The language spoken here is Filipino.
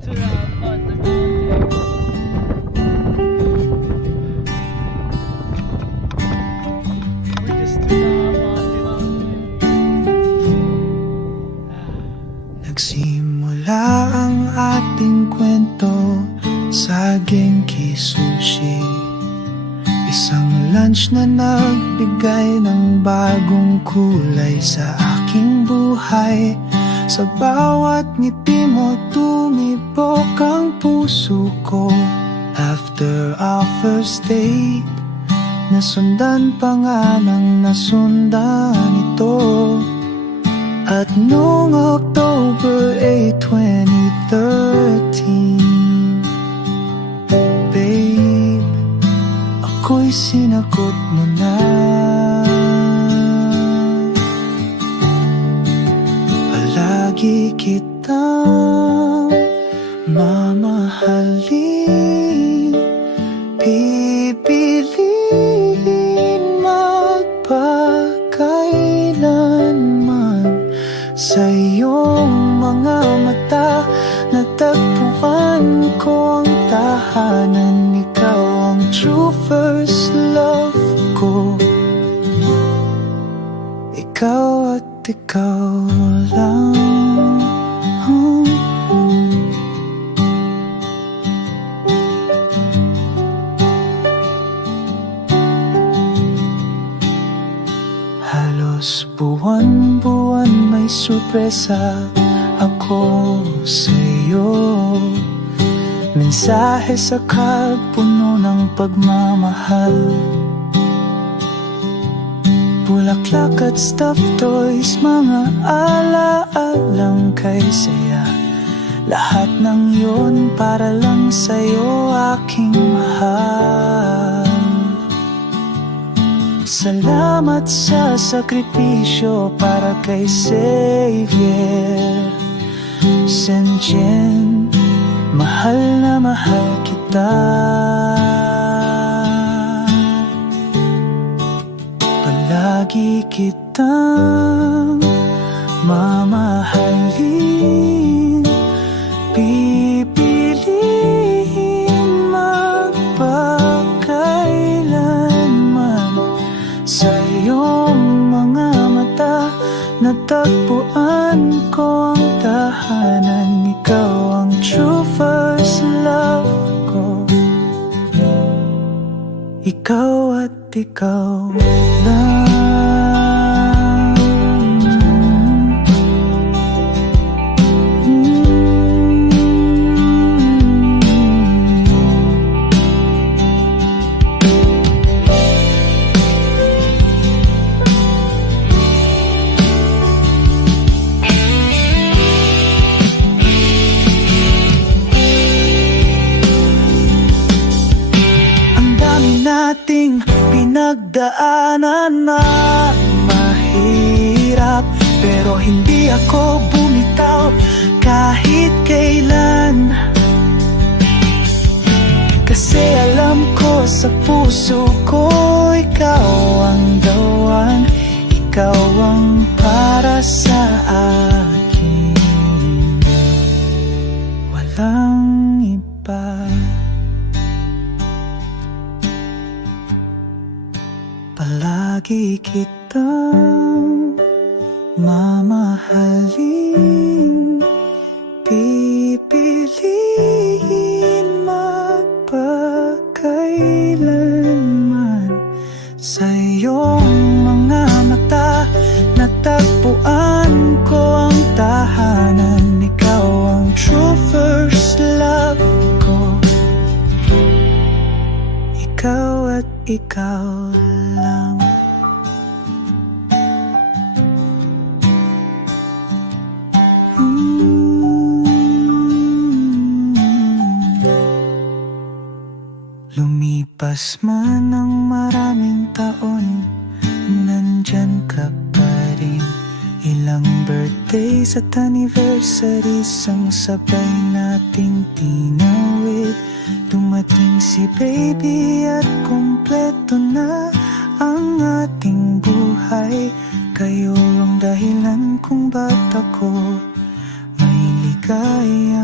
stood out on the mountain. We just stood out on the mountain. Nagsimula ang ating kwento sa Genki Sushi, isang lunch na nagbigay ng bagong kulay sa aking buhay. Sa bawat ngiti mo tumibok ang puso ko. After our first date, nasundan pa nga ng nasundan ito. At noong October 8, 2013, babe, ako'y sinagot mo na. Palagi kitang mamahalin, pipiliin magpakailanman. Sa iyong mga mata natagpuan ko ang tahanan. Ikaw ang true first love ko. Ikaw at ikaw lang. Halos buwan-buwan may sorpresa ako sa iyo. Mensahe sa card puno ng pagmamahal, bulaklak at stuffed toys, mga alaalang kay saya. Lahat ng yun para lang sa'yo, aking mahal. Salamat sa sakripisyo para kay Xavier Senchen. Mahal na mahal kita. Palagi kitang mamahalin, pipiliin magpakailanman. Sa iyong mga mata natagpuan ko ang tahanan. Ikaw ang true first love ko. Ikaw at ikaw lang. Nating pinagdaanan na mahirap, pero hindi ako bumitaw kahit kailan. Kasi alam ko sa puso ko, ikaw ang the one. Ikaw ang para sa akin, walang iba. Palagi kitang mamahalin, pipiliin magpakailanman. Sa iyong mga mata natagpuan ko ang tahanan. Ikaw ang true first love ko. Ikaw at ikaw lang. Lumipas man ang maraming taon, nandyan ka pa rin. Ilang birthdays at anniversaries ang sabay nating tinawid. Dumating si baby at kumpleto na ang ating buhay. Kayo ang dahilan kung ba't ako may ligaya.